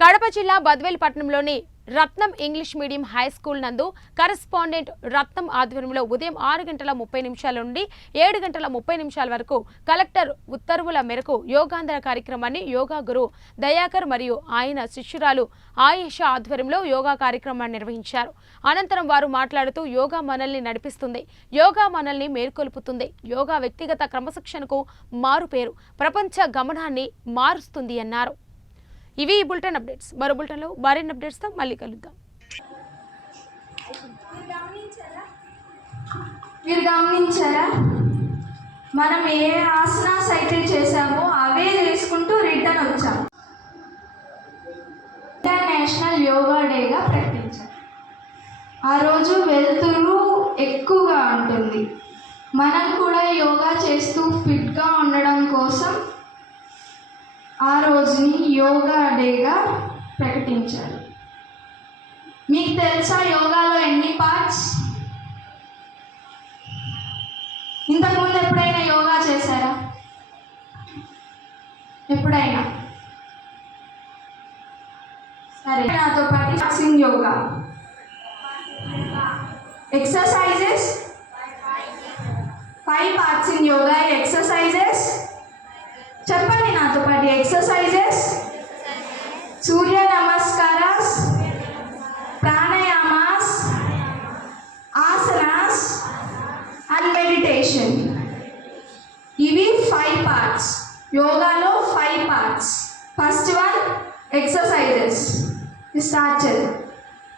కడప జిల్లా బద్వేల్ పట్టణంలోని రత్నం English medium high school నందు కరెస్పాండెంట్ రత్నం ఆధ్వర్యంలో ఉదయం 6:30 నుండి 7:30 వరకు కలెక్టర్ ఉత్తర్వుల మేరకు యోగాంధ్ర కార్యక్రమాన్ని యోగా గురు దయాకర్ మరియు ఆయన శిష్యురాలు ఆయేషా ఆధ్వర్యంలో యోగా కార్యక్రమాన్ని నిర్వహించారు. అనంతరం వారు మాట్లాడుతూ యోగా మనల్ని నడిపిస్తుంది, యోగా మనల్ని మేల్కొల్పుతుంది, యోగా వ్యక్తిగత క్రమశిక్షణకు మారుపేరు, ప్రపంచ గమనాన్ని మారుస్తుంది అన్నారు. ఇవి ఈ బులెటిన్ అప్డేట్స్. మరో బులెటిన్లో మరిన్ని అప్డేట్స్తో మళ్ళీ కలుద్దాం. మీరు గమనించారా, మనం ఏ ఆసనాస్ అయితే చేసామో అవే చేసుకుంటూ రిటర్న్ వచ్చాం. ఇంటర్నేషనల్ యోగా డేగా ప్రకటించారు. ఆ రోజు వెలుతురు ఎక్కువగా ఉంటుంది. మనం కూడా యోగా చేస్తూ ఫిట్గా ఉండడం కోసం ఆ రోజుని యోగా డేగా ప్రకటించారు. మీకు తెలుసా యోగాలో ఎన్ని పార్ట్స్? ఇంతకుముందు ఎప్పుడైనా యోగా చేశారా? ఎప్పుడైనా? సరే, నాతో పాటు boxing yoga exercises 5 parts in yoga exercises. చెప్పండి నాతో పాటు. Exercises, Surya నమస్కారాస్, pranayamas, asanas and meditation. ఇవి 5 parts. యోగాలో 5 parts. First one exercises. Start చేద్దాం.